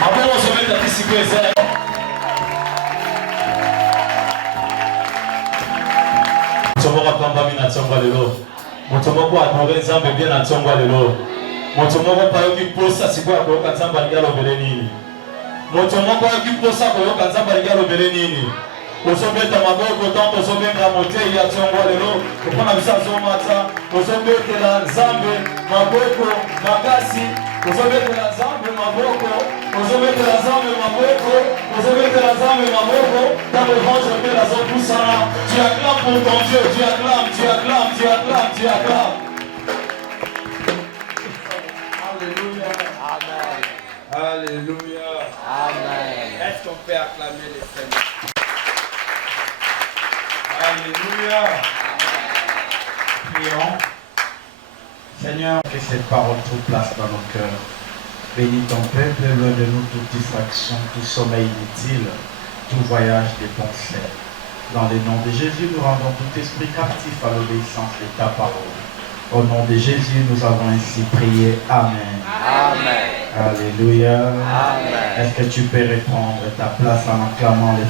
Maboko someta pisiko eza. Mtomoko pambami na tsongo lelo. Mtomoko adore Nzambe bien na tsongo lelo. Mtomoko payoki posa siko akoyoka Nzambe alinga lobele nini. Mtomoko ayoki posa akoyoka Nzambe alinga lobele nini. Ozobeta maboko tant ozobenga motei ya tsongo lelo. Kopona bisa zomata. Ozobetela Nzambe maboko makasi. Ozobetela Nzambe maboko. Ozobetela Nzambe maboko. Ozobetela Nzambe maboko. Dans le ventre de la zone poussana. Tu acclames pour ton Dieu. Tu acclames, tu acclames, tu acclames, tu acclames. Alléluia. Amen. Alléluia. Amen. Est-ce qu'on peut acclamer le Seigneur? Alléluia. Prions. Seigneur, que cette parole trouve place dans nos cœurs. Bénis ton peuple, loin de nous toute distraction, tout sommeil inutile, tout voyage des pensées. Dans le nom de Jésus, nous rendons tout esprit captif à l'obéissance de ta parole. Au nom de Jésus, nous avons ainsi prié. Amen. Amen. Alléluia. Amen. Est-ce que tu peux reprendre ta place en acclamant les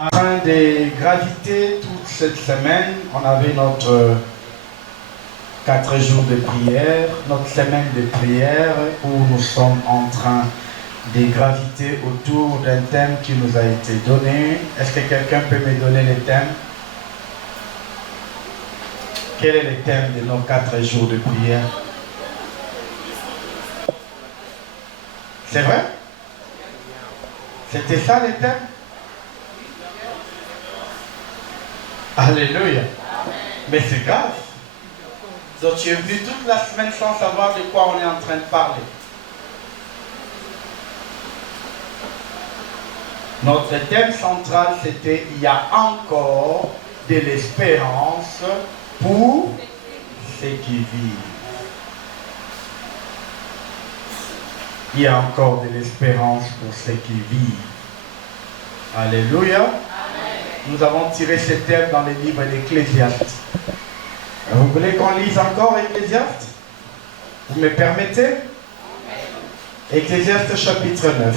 En train de graviter toute cette semaine, on avait notre 4 jours de prière, notre semaine de prière où nous sommes en train de graviter autour d'un thème qui nous a été donné. Est-ce que quelqu'un peut me donner le thème? Quel est le thème de nos 4 jours de prière? C'est vrai? C'était ça le thème? Alléluia. Mais c'est grave. Donc tu es venu toute la semaine sans savoir de quoi on est en train de parler. Notre thème central c'était « Il y a encore de l'espérance pour ceux qui vivent ». Il y a encore de l'espérance pour ceux qui vivent. Alléluia. Nous avons tiré ce thème dans le livre d'Ecclésiaste. Vous voulez qu'on lise encore Ecclésiaste? Vous me permettez? Ecclésiaste chapitre 9.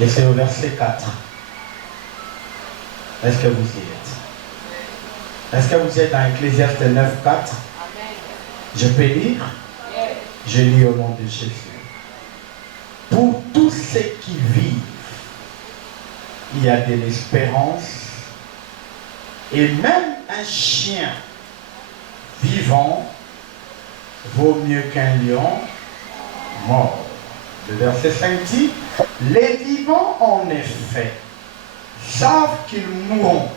Et c'est au verset 4. Est-ce que vous y êtes? Est-ce que vous êtes dans Ecclésiaste 9, 4? Je peux lire? Je lis au nom de Jésus. Pour tous ceux qui vivent, il y a de l'espérance. Et même un chien vivant vaut mieux qu'un lion mort. Le verset 5 dit, les vivants en effet savent qu'ils mourront,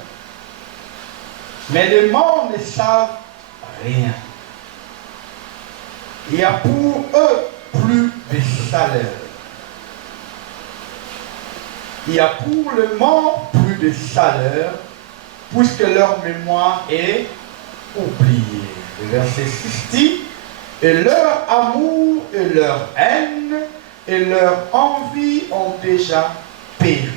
mais les morts ne savent rien. Il y a pour eux plus de salaire. Il y a pour le mort plus de salaire, puisque leur mémoire est oubliée. Le verset 6 dit, et leur amour et leur haine et leur envie ont déjà péri.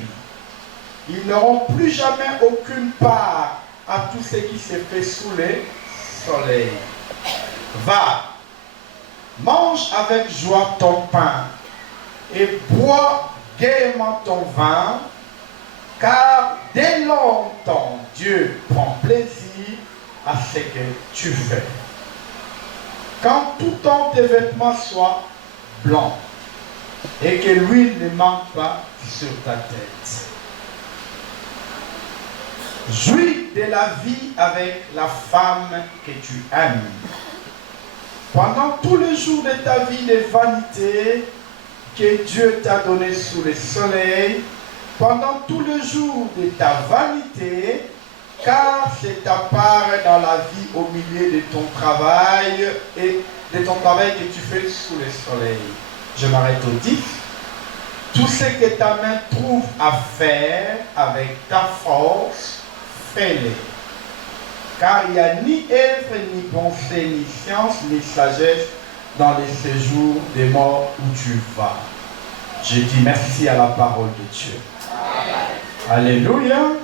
Ils n'auront plus jamais aucune part à tout ce qui se fait sous le soleil. Va, mange avec joie ton pain et bois gaiement ton vin, car dès longtemps Dieu prend plaisir à ce que tu fais. Quand tout temps tes vêtements soient blancs et que l'huile ne manque pas sur ta tête. Jouis de la vie avec la femme que tu aimes. Pendant tout le jour de ta vie de vanité que Dieu t'a donné sous le soleil, pendant tout le jour de ta vanité, car c'est ta part dans la vie au milieu de ton travail et de ton travail que tu fais sous le soleil. Je m'arrête au 10. Tout ce que ta main trouve à faire avec ta force, fais-le. Car il n'y a ni œuvre, ni pensée, ni science, ni sagesse dans les séjours des morts où tu vas. Je dis merci à la parole de Dieu. Amen. Alléluia. Amen.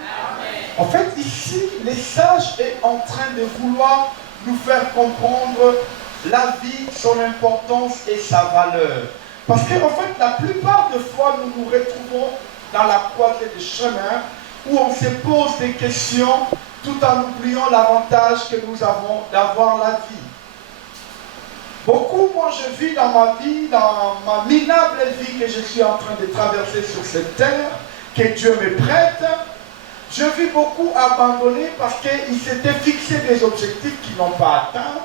En fait, ici, les sages est en train de vouloir nous faire comprendre la vie, son importance et sa valeur. Parce qu'en fait, la plupart des fois, nous nous retrouvons dans la croisée des chemins où on se pose des questions tout en oubliant l'avantage que nous avons d'avoir la vie. Beaucoup, moi, je vis dans ma vie, dans ma minable vie que je suis en train de traverser sur cette terre, que Dieu me prête. Je vis beaucoup abandonné parce qu'ils s'étaient fixés des objectifs qu'ils n'ont pas atteints.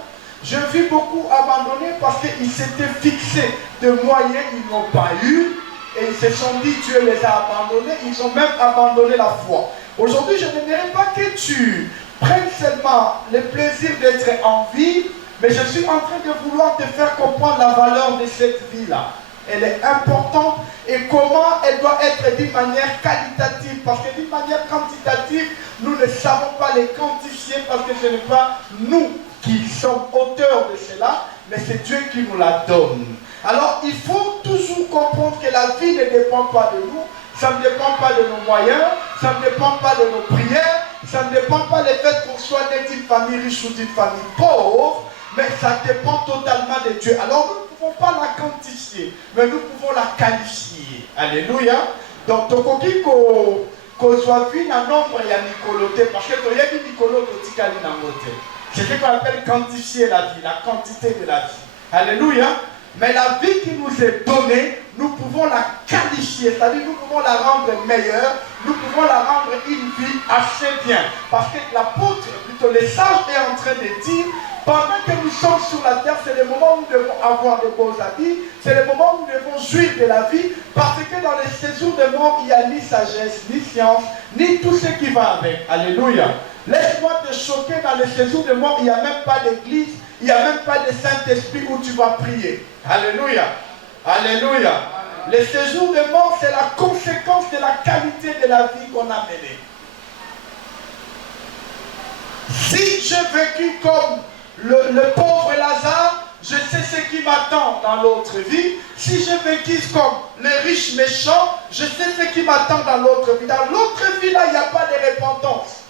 Je vis beaucoup abandonné parce qu'ils s'étaient fixés de moyens qu'ils n'ont pas eu. Et ils se sont dit, Dieu les a abandonnés. Ils ont même abandonné la foi. Aujourd'hui, je n'aimerais pas que tu prennes seulement le plaisir d'être en vie, mais je suis en train de vouloir te faire comprendre la valeur de cette vie-là. Elle est importante et comment elle doit être d'une manière qualitative. Parce que d'une manière quantitative, nous ne savons pas les quantifier parce que ce n'est pas nous qui sommes auteurs de cela, mais c'est Dieu qui nous la donne. Alors, il faut toujours comprendre que la vie ne dépend pas de nous, ça ne dépend pas de nos moyens, ça ne dépend pas de nos prières, ça ne dépend pas du fait qu'on soit né d'une famille riche ou d'une famille pauvre, mais ça dépend totalement de Dieu. Alors, nous ne pouvons pas la quantifier, mais nous pouvons la qualifier. Alléluia. Donc, tokoki ko soit vu un nombre et un nicoloté, parce que tu as dit nicoloté, tu as dit nangoté. C'est ce qu'on appelle quantifier la vie, la quantité de la vie. Alléluia. Mais la vie qui nous est donnée, nous pouvons la qualifier, c'est-à-dire nous pouvons la rendre meilleure, nous pouvons la rendre une vie assez bien. Parce que l'apôtre, plutôt les sages, est en train de dire, pendant que nous sommes sur la terre, c'est le moment où nous devons avoir de beaux habits, c'est le moment où nous devons jouir de la vie, parce que dans les séjours de mort, il n'y a ni sagesse, ni science, ni tout ce qui va avec. Alléluia. Laisse-moi te choquer, dans les séjours de mort, il n'y a même pas d'église, il n'y a même pas de Saint-Esprit où tu vas prier. Alléluia. Alléluia. Les séjours de mort, c'est la conséquence de la qualité de la vie qu'on a menée. Si j'ai vécu comme le pauvre Lazare, je sais ce qui m'attend dans l'autre vie. Si j'ai vécu comme les riches méchants, je sais ce qui m'attend dans l'autre vie. Dans l'autre vie, là, il n'y a pas de repentance.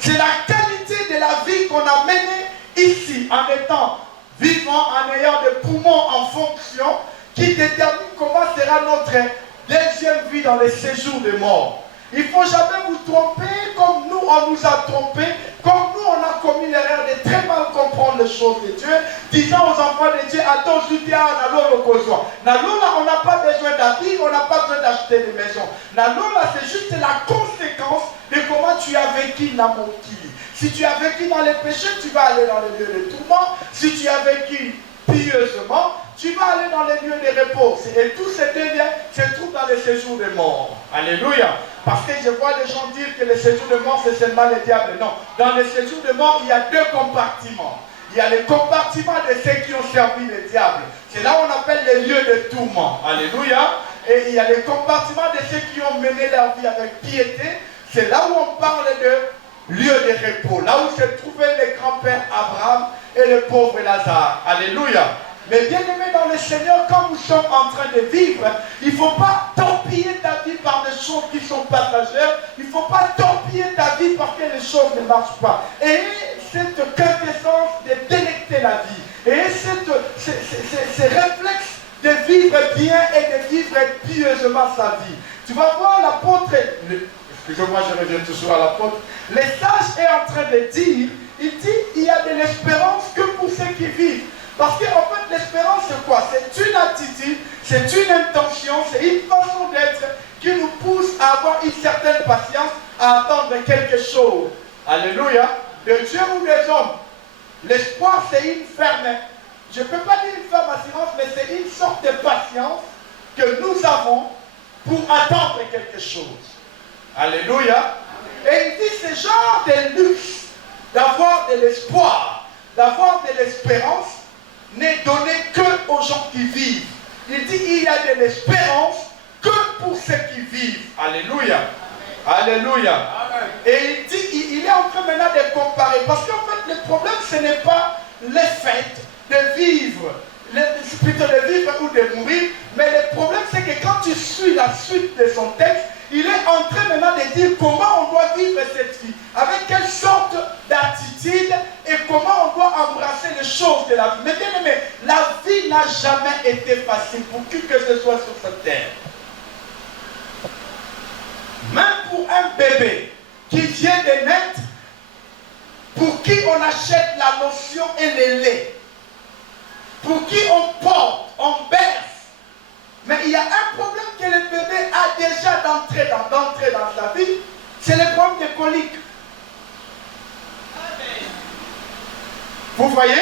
C'est la qualité de la vie qu'on a menée ici, en étant vivant, en ayant des poumons en fonction, qui détermine comment sera notre deuxième vie dans les séjours de mort. Il ne faut jamais vous tromper comme nous, on nous a trompés, comme nous, on a commis l'erreur de très mal comprendre les choses de Dieu, disant aux enfants de Dieu, attends, je dis, on n'a pas besoin d'habits, on n'a pas besoin d'acheter des maisons. C'est juste la conséquence de comment tu as vécu dans mon pays. Si tu as vécu dans les péchés, tu vas aller dans les lieux de tourment. Si tu as vécu pieusement, tu vas aller dans les lieux de repos. Et tous ces deux liens se trouvent dans les séjours de mort. Alléluia. Parce que je vois les gens dire que les séjours de mort, c'est seulement le diable. Non. Dans les séjours de mort, il y a deux compartiments. Il y a le compartiment de ceux qui ont servi le diable. C'est là où on appelle les lieux de tourment. Alléluia. Et il y a le compartiment de ceux qui ont mené leur vie avec piété. C'est là où on parle de lieu de repos. Là où se trouvaient les grands-pères Abraham et le pauvre Lazare. Alléluia. Mais bien aimé dans le Seigneur, quand nous sommes en train de vivre, il ne faut pas torpiller ta vie par des choses qui sont passagères. Il ne faut pas torpiller ta vie parce que les choses ne marchent pas. Et cette quintessence de délecter la vie. Et ce réflexe de vivre bien et de vivre pieusement sa vie. Tu vas voir l'apôtre, excusez-moi, je reviens toujours à l'apôtre. Les sages est en train de dire, il dit, il y a de l'espérance que pour ceux qui vivent. Parce qu'en fait, l'espérance, c'est quoi? C'est une attitude, c'est une intention, c'est une façon d'être qui nous pousse à avoir une certaine patience, à attendre quelque chose. Alléluia. De Dieu ou des hommes. L'espoir, c'est une ferme. Je ne peux pas dire une ferme assurance, mais c'est une sorte de patience que nous avons pour attendre quelque chose. Alléluia. Et il dit, ce genre de luxe, d'avoir de l'espoir, d'avoir de l'espérance, n'est donné que aux gens qui vivent. Il dit il y a de l'espérance que pour ceux qui vivent. Alléluia. Alléluia. Et il dit, il est en train maintenant de comparer. Parce qu'en fait, le problème, ce n'est pas le fait de vivre, plutôt de vivre ou de mourir. Mais le problème, c'est que quand tu suis la suite de son texte, il est en train maintenant de dire comment on doit vivre cette vie, avec quelle sorte d'attitude et comment on doit embrasser les choses de la vie. Mais bien aimé, la vie n'a jamais été facile pour qui que ce soit sur cette terre. Même pour un bébé qui vient de naître, pour qui on achète la notion et le lait, pour qui on porte, on berce. Mais il y a un problème que le bébé a déjà d'entrée dans sa vie, c'est le problème de colique. Vous voyez?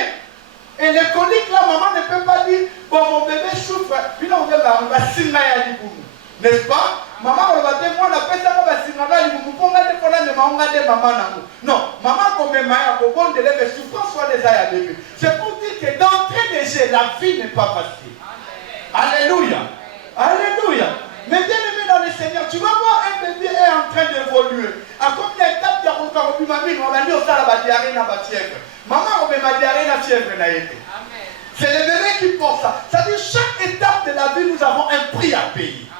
Et les coliques là, maman ne peut pas dire, bon mon bébé souffre, puis là on va signer à l'ibou. N'est-ce pas? Maman va dire, moi on appelle ça va signer à l'ibou, pour regarder pour la maman, maman. Non, maman comme maman, pour bon délai, mais souffrance soit déjà à bébé. C'est pour dire que d'entrée de jeu, la vie n'est pas facile. Alléluia. Alléluia. Mais bien aimé dans le Seigneur, tu vas voir un bébé est en train d'évoluer. À combien d'étapes il y a encore eu mamie, on va dire ça la diarrhée dans la fièvre. Maman, on met ma diarrhée dans la fièvre. C'est le bébé qui porte ça. Ça veut dire chaque étape de la vie, nous avons un prix à payer.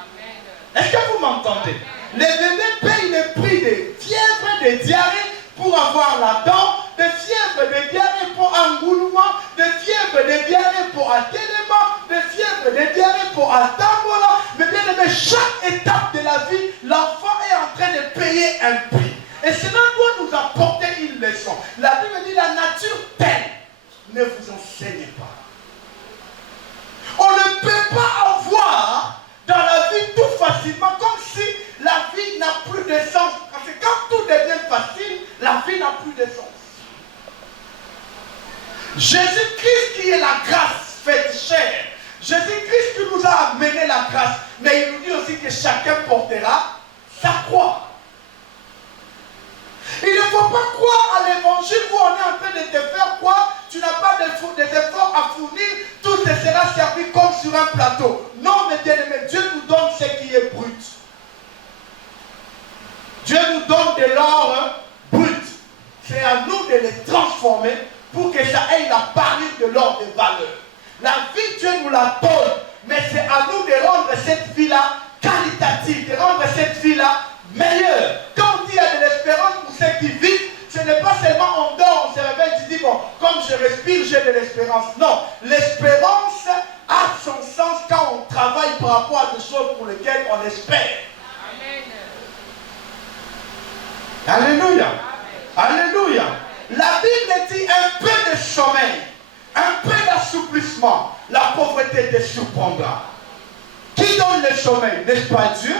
Est-ce que vous m'entendez? Les bébés payent le prix de fièvre, de diarrhée pour avoir la dent, de fièvre, de diarrhée pour engoulement, de fièvre, de diarrhée pour attélement, de fièvre, de diarrhée pour attambola. Mais bien aimé, chaque étape de la vie, l'enfant est en train de payer un prix. Et cela doit nous apporter une leçon. La Bible dit la nature telle, ne vous enseignez pas. On ne peut pas avoir dans la vie tout facilement, comme si la vie n'a plus de sens. Parce que quand tout devient facile, la vie n'a plus de sens. Jésus-Christ qui est la grâce faite chair. Jésus-Christ qui nous a amené la grâce. Mais il nous dit aussi que chacun portera sa croix. Il ne faut pas croire à l'évangile où on est en train de te faire croire, tu n'as pas des efforts à fournir, tout te sera servi comme sur un plateau. Non, mes bien-aimés, Dieu nous donne ce qui est brut. Dieu nous donne de l'or brut. C'est à nous de les transformer pour que ça ait la parure de l'or de valeur. La vie, Dieu nous la donne, mais c'est à nous de rendre cette vie-là qualitative, de rendre cette vie-là meilleure. Quand on dit qu'il y a de l'espérance pour ceux qui vivent, ce n'est pas seulement on dort, on se réveille, tu dis bon, comme je respire, j'ai de l'espérance. Non, l'espérance a son sens quand on travaille par rapport à des choses pour lesquelles on espère. Amen. Alléluia. Amen. Alléluia. La Bible dit un peu de sommeil, un peu d'assouplissement, la pauvreté te surprendra. Qui donne le sommeil? N'est-ce pas Dieu?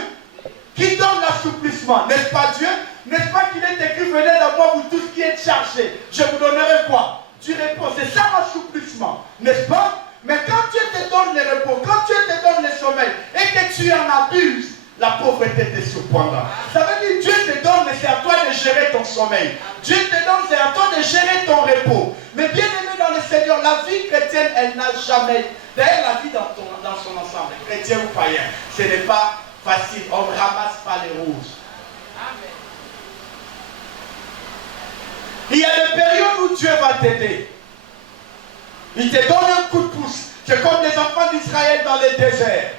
Qui donne l'assouplissement? N'est-ce pas Dieu? N'est-ce pas qu'il est écrit, venez à moi vous tout ce qui est chargé, je vous donnerai quoi? Du repos. C'est ça l'assouplissement, n'est-ce pas? Mais quand Dieu te donne le repos, quand Dieu te donne le sommeil et que tu en abuses, la pauvreté te surprendra. Ça veut dire Dieu te donne, mais c'est à toi de gérer ton sommeil. Dieu te donne, c'est à toi de gérer ton repos. Mais bien aimé dans le Seigneur, la vie chrétienne, elle n'a jamais, d'ailleurs la vie dans son ensemble, chrétien ou païen, ce n'est pas facile, on ne ramasse pas les roses. Amen. Il y a des périodes où Dieu va t'aider. Il te donne un coup de pouce. C'est comme les enfants d'Israël dans le désert.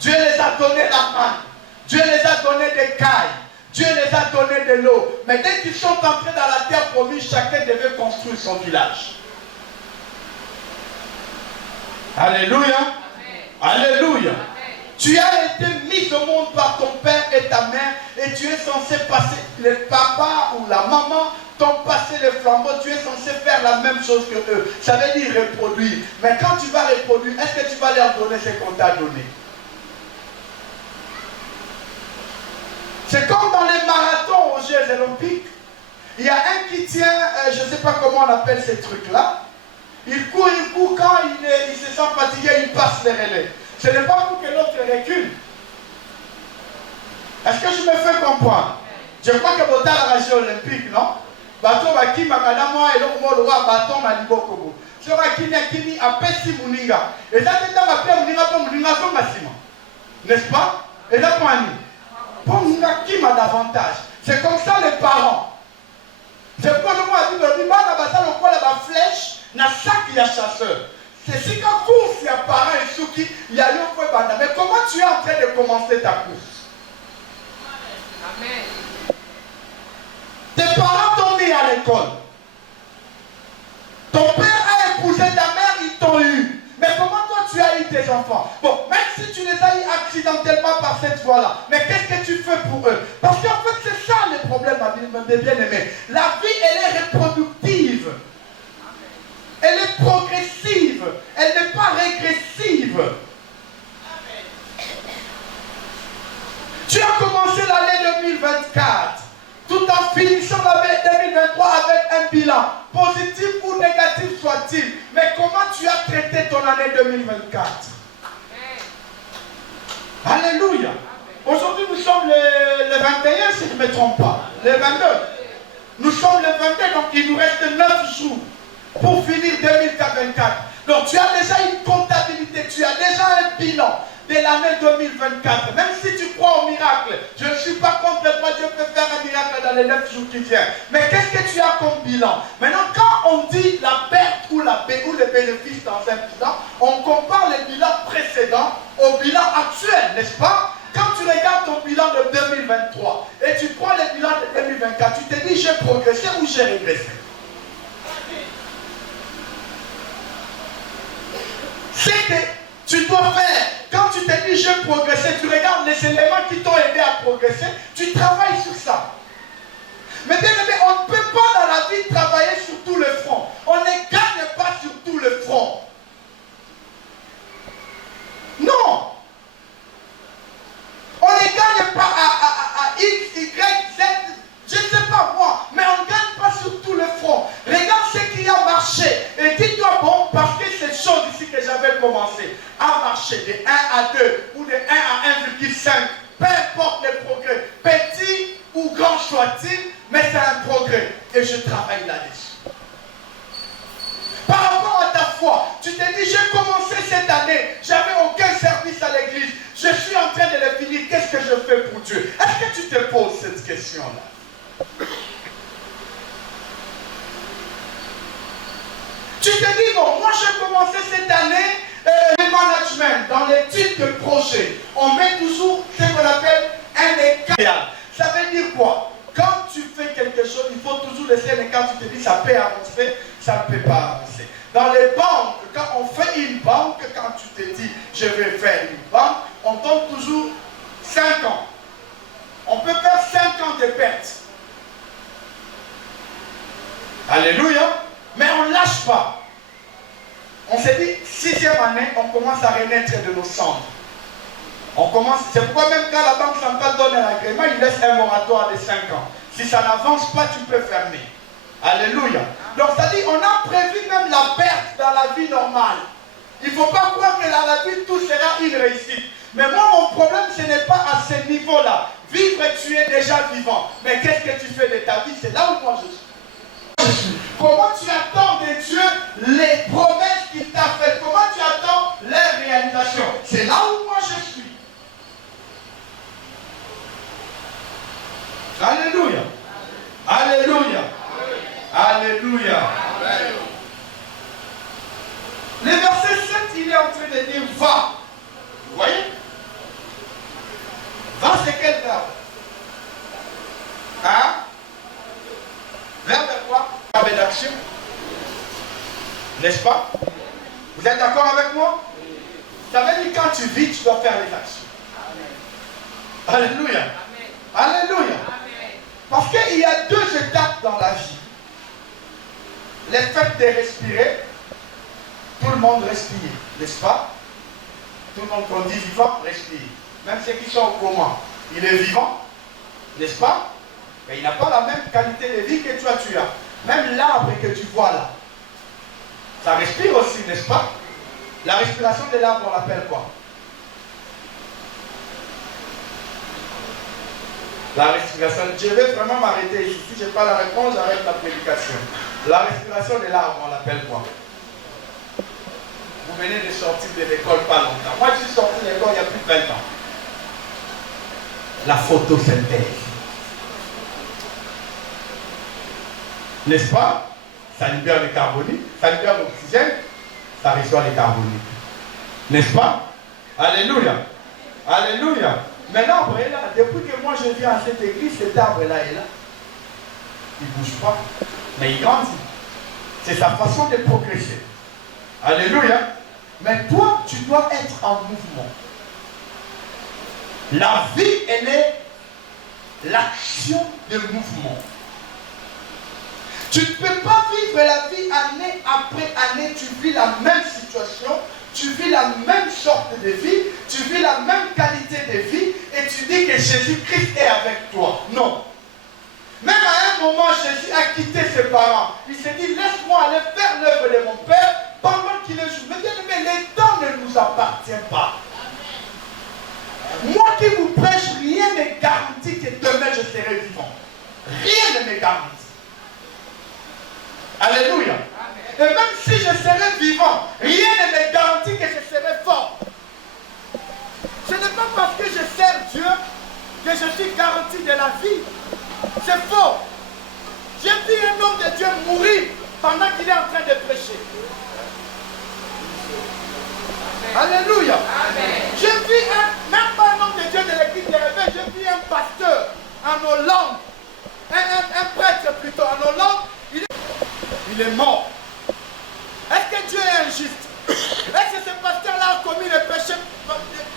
Dieu les a donné la manne. Dieu les a donné des cailles. Dieu les a donné de l'eau. Mais dès qu'ils sont entrés dans la terre promise, chacun devait construire son village. Alléluia. Amen. Alléluia. Amen. Tu as été mis au monde par ton père et ta mère et tu es censé passer, le papa ou la maman t'ont passé le flambeau, tu es censé faire la même chose que eux. Ça veut dire reproduire. Mais quand tu vas reproduire, est-ce que tu vas leur donner ce qu'on t'a donné? C'est comme dans les marathons aux Jeux Olympiques. Il y a un qui tient, je ne sais pas comment on appelle ces trucs-là. Il court, quand il se sent fatigué, il passe les relais. Ce n'est pas pour que l'autre recule. Est-ce que je me fais comprendre? Je crois que vous êtes à la région olympique, non? Bateau va qui m'a moi et l'autre mot le roi bâton m'a dit beaucoup. sera kini apesi muninga. Et ça c'est dans la paix muninga pour muninga son maximum. N'est-ce pas? Et là pour un pour muninga qui m'a davantage. C'est comme ça les parents. C'est pourquoi le mot a dit le dimanche à basa le quoi la flèche n'a sac il y a chasseur. C'est si qu'en course il y a parents et ceux qui il y a eu un banda. Mais comment tu es en train de commencer ta course? Amen. Tes parents t'ont mis à l'école. Ton père a épousé ta mère, ils t'ont eu. Mais comment toi tu as eu tes enfants? Bon, même si tu les as eu accidentellement par cette voie-là, mais qu'est-ce que tu fais pour eux? Parce qu'en fait c'est ça le problème, mes bien-aimés. La vie elle est reproductive. Elle est progressive. Elle n'est pas régressive. Tu as commencé l'année 2024. Tout en finissant l'année 2023 avec un bilan, positif ou négatif soit-il. Mais comment tu as traité ton année 2024? Alléluia. Aujourd'hui nous sommes le 21 si je ne me trompe pas. Le 22. Nous sommes le 22 donc il nous reste 9 jours pour finir 2024. Donc tu as déjà une comptabilité, tu as déjà un bilan de l'année 2024. Même si tu crois au miracle, je ne suis pas contre toi, Dieu peut faire un miracle dans les 9 jours qui viennent. Mais qu'est-ce que tu as comme bilan? Maintenant, quand on dit la perte ou le bénéfice dans un bilan, on compare le bilan précédent au bilan actuel, n'est-ce pas? Quand tu regardes ton bilan de 2023 et tu prends le bilan de 2024, tu te dis j'ai progressé ou j'ai régressé? C'est que tu dois faire, quand tu te dis j'ai progressé, tu regardes les éléments qui t'ont aidé à progresser, tu travailles sur ça. Mais bien aimé, on ne peut pas dans la vie travailler sur tout le front. On ne gagne pas sur tout le front. Non. On ne gagne pas à X, Y, Z, je ne sais pas moi, mais on ne gagne pas sur tout le front. Regarde ce qui a marché et dis-toi bon, parce que cette chose ici que j'avais commencé a marché de 1 à 2 ou de 1 à 1,5, peu importe le progrès, petit ou grand soit-il, mais c'est un progrès et je travaille là-dessus. Par rapport à ta foi, tu te dis j'ai commencé cette année, j'avais aucun service à l'église, je suis en train de le finir, qu'est-ce que je fais pour Dieu? Est-ce que tu te poses cette question-là? Tu te dis, bon, moi j'ai commencé cette année le management, dans les types de projets. On met toujours ce qu'on appelle un écart. Ça veut dire quoi? Quand tu fais quelque chose, il faut toujours laisser un écart. Tu te dis, ça peut avancer, ça ne peut pas avancer. Dans les banques, quand on fait une banque, quand tu te dis, je vais faire une banque, on donne toujours 5 ans. On peut faire 5 ans de pertes. Alléluia. Mais on ne lâche pas. On s'est dit, 6e année, on commence à renaître de nos cendres. On commence, c'est pourquoi même quand la Banque centrale donne un agrément, il laisse un moratoire de 5 ans. Si ça n'avance pas, tu peux fermer. Alléluia. Donc ça dit, on a prévu même la perte dans la vie normale. Il ne faut pas croire que dans la vie, tout sera une réussite. Mais moi, mon problème, ce n'est pas à ce niveau-là. Vivre, tu es déjà vivant. Mais qu'est-ce que tu fais de ta vie? C'est là où moi je suis. Comment tu attends de Dieu les promesses qu'il t'a faites? Comment tu attends les réalisations? C'est là où moi je suis. Alléluia. Alléluia. Alléluia. Le verset 7, il est en train de dire va. Vous voyez? Va, c'est quel verbe? Hein? Verbe quoi? Verbe d'action. N'est-ce pas? Vous êtes d'accord avec moi? Ça veut dire quand tu vis, tu dois faire les actions. Alléluia. Alléluia. Parce qu'il y a 2 étapes dans la vie. Le fait de respirer, tout le monde respire, n'est-ce pas? Tout le monde qu'on dit vivant, respire. Même ceux qui sont au coma, il est vivant, n'est-ce pas? Mais il n'a pas la même qualité de vie que toi tu as. Même l'arbre que tu vois là, ça respire aussi, n'est-ce pas? La respiration de l'arbre, on l'appelle quoi? La respiration, je vais vraiment m'arrêter ici. Si je n'ai pas la réponse, j'arrête la prédication. La respiration de l'arbre, on l'appelle quoi? Vous venez de sortir de l'école pas longtemps. Moi, je suis sorti de l'école il y a plus de 20 ans. La photosynthèse. N'est-ce pas? Ça libère le carbonique, ça libère l'oxygène, ça reçoit les carboniques. N'est-ce pas? Alléluia. Alléluia. Mais l'arbre est là. Depuis que moi je viens à cette église, cet arbre-là est là. Il ne bouge pas, mais il grandit. C'est sa façon de progresser. Alléluia. Mais toi, tu dois être en mouvement. La vie, elle est l'action de mouvement. Tu ne peux pas vivre la vie année après année, tu vis la même situation, tu vis la même sorte de vie, tu vis la même qualité de vie et tu dis que Jésus-Christ est avec toi. Non. Même à un moment, Jésus a quitté ses parents. Il s'est dit, laisse-moi aller faire l'œuvre de mon Père pendant qu'il est jour. Mais bien aimé, le temps ne nous appartient pas. Moi qui vous prêche, rien ne garantit que demain je serai vivant. Rien ne me garantit. Alléluia. Et même si je serai vivant, rien ne me garantit que je serai fort. Ce n'est pas parce que je sers Dieu que je suis garanti de la vie. C'est faux. J'ai vu un homme de Dieu mourir pendant qu'il est en train de prêcher. Alléluia. J'ai vu même pas un homme de Dieu de l'église de Réveil, j'ai vu un pasteur en Hollande, un prêtre plutôt en Hollande, il est mort. Est-ce que Dieu est injuste? Est-ce que ce pasteur-là a commis le péché?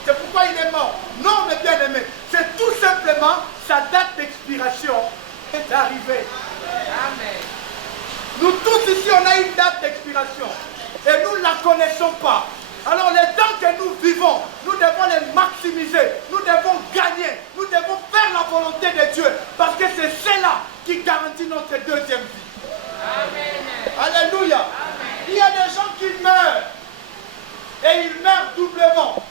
C'est pourquoi il est mort? Non, mes bien-aimés. C'est tout simplement sa date d'expiration est arrivée. Amen. Nous tous ici, on a une date d'expiration. Et nous ne la connaissons pas. Alors les temps que nous vivons, nous devons les maximiser. Nous devons gagner. Nous devons faire la volonté de Dieu. Parce que c'est cela qui garantit notre deuxième vie. Amen. Alléluia. Amen. Il y a des gens qui meurent. Et ils meurent doublement.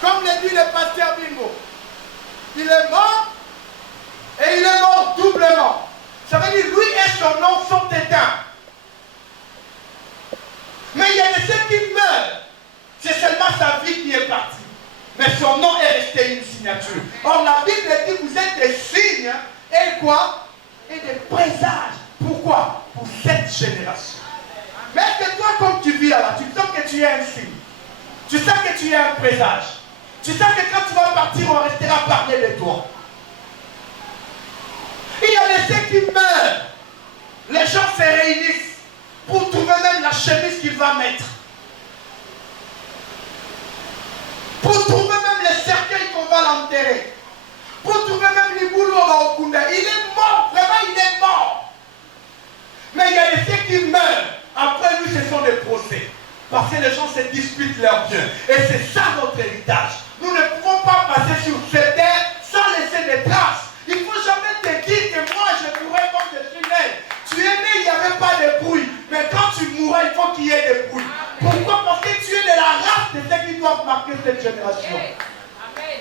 Comme le dit le pasteur Bingo. Il est mort. Et il est mort doublement. Ça veut dire lui et son nom sont éteints. Mais il y a de ceux qui meurent. C'est seulement sa vie qui est partie. Mais son nom est resté une signature. Or la Bible dit que vous êtes des signes et quoi? Et des présages. Pourquoi? Pour cette génération. Mais est-ce que toi, comme tu vis là, tu sens que tu es un signe. Tu sens que tu es un présage. Tu sens que quand tu vas partir, on restera parler de toi. Il y a des ceux qui meurent. Les gens se réunissent pour trouver même la chemise qu'il va mettre. Pour trouver même les cercueils qu'on va l'enterrer. Pour trouver même les boulots au Okunda. Il est mort, vraiment il est mort. Mais il y a des ceux qui meurent. Après nous, ce sont des procès. Parce que les gens se disputent leurs biens. Et c'est ça notre héritage. Nous ne pouvons pas passer sur cette terre sans laisser des traces. Il ne faut jamais te dire que moi je mourrai comme je suis né. Tu es né, il n'y avait pas de bruit. Mais quand tu mourras, il faut qu'il y ait des bruits. Pourquoi? Parce que tu es de la race de ceux qui doivent marquer cette génération. Amen.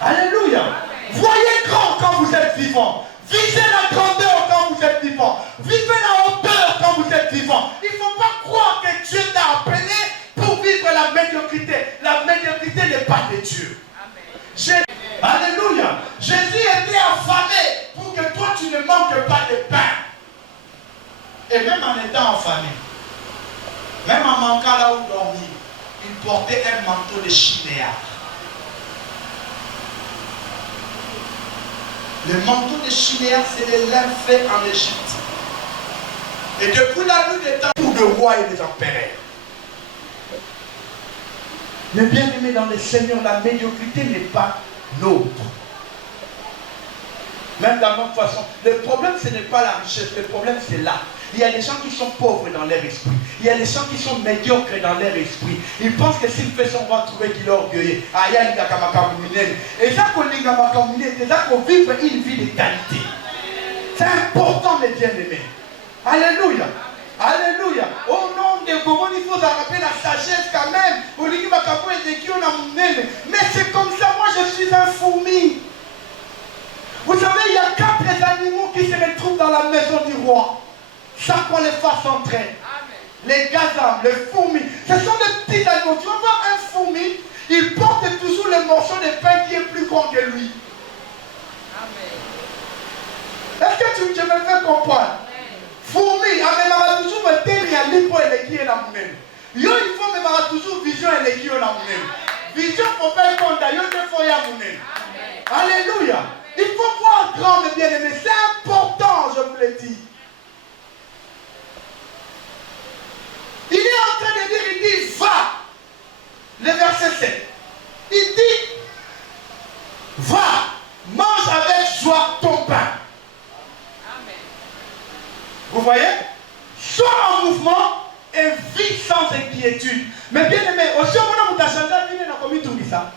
Alléluia. Amen. Voyez grand quand vous êtes vivant. Visez la grandeur quand vous êtes vivant. Vivez la hauteur quand vous êtes vivant. Il ne faut pas croire que Dieu t'a appelé pour vivre la médiocrité. La médiocrité n'est pas de Dieu. Amen. Alléluia. Jésus était affamé pour que toi tu ne manques pas de pain. Et même en étant affamé, même en manquant là où dormir, il portait un manteau de chinéa. Le manteau de chinéa, c'est le lin fait en Égypte. Et depuis la nuit des temps, pour des rois et des empereurs. Mais bien aimé dans le Seigneur, la médiocrité n'est pas nôtre. Même dans notre façon. Le problème, ce n'est pas la richesse. Le problème, c'est là. Il y a des gens qui sont pauvres dans leur esprit. Il y a des gens qui sont médiocres dans leur esprit. Ils pensent que s'il fait ça, on va trouver qu'il est orgueilleux. Et ça qu'on c'est ça qu'on vive une vie de qualité. C'est important, mes bien-aimés. Alléluia. Alléluia. Au nom de comment il faut rappeler la sagesse quand même. Mais c'est comme ça, moi je suis un fourmi. Vous savez, il y a 4 animaux qui se retrouvent dans la maison du roi. Sans qu'on les fasse entrer. les gazans, les fourmis. Ce sont des petits animaux. Tu vas voir un fourmi, il porte toujours le morceau de pain qui est plus grand que lui. Est-ce que tu me fais comprendre? Fourmi, amènera toujours me tenir à l'hypo et l'équipe la même. Yo, il faut me toujours vision et l'équipe la même. Vision pour faire compte, yo, il faut y avoir. Alléluia. Il faut voir grand, mes bien-aimés. C'est important, je vous le dis. Il est en train de dire, il dit, va. Le verset 7. Il dit, va, mange avec joie ton pain. Vous voyez? Sois en mouvement et vis sans inquiétude. Mais bien aimé, aussi on a changé ça.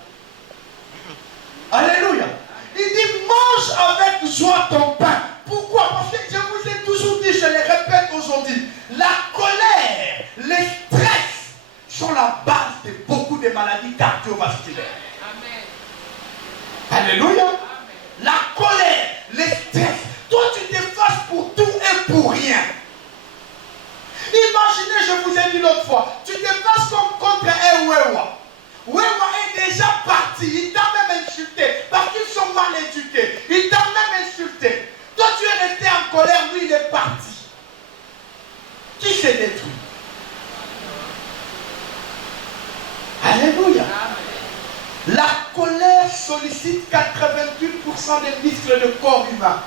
Alléluia. Il dit mange avec joie ton pain. Pourquoi? Parce que je vous ai toujours dit, je le répète aujourd'hui, la colère, le stress sont la base de beaucoup de maladies cardiovasculaires. Amen. Alléluia. Amen. La colère, le stress. Toi, tu t'effaces pour tout et pour rien. Imaginez, je vous ai dit l'autre fois, tu t'effaces contre un Wewa. Wewa est déjà parti, il t'a même insulté, parce qu'ils sont mal éduqués. Il t'a même insulté. Toi, tu es resté en colère, lui, il est parti. Qui s'est détruit? Alléluia. La colère sollicite 88% des muscles de corps humain.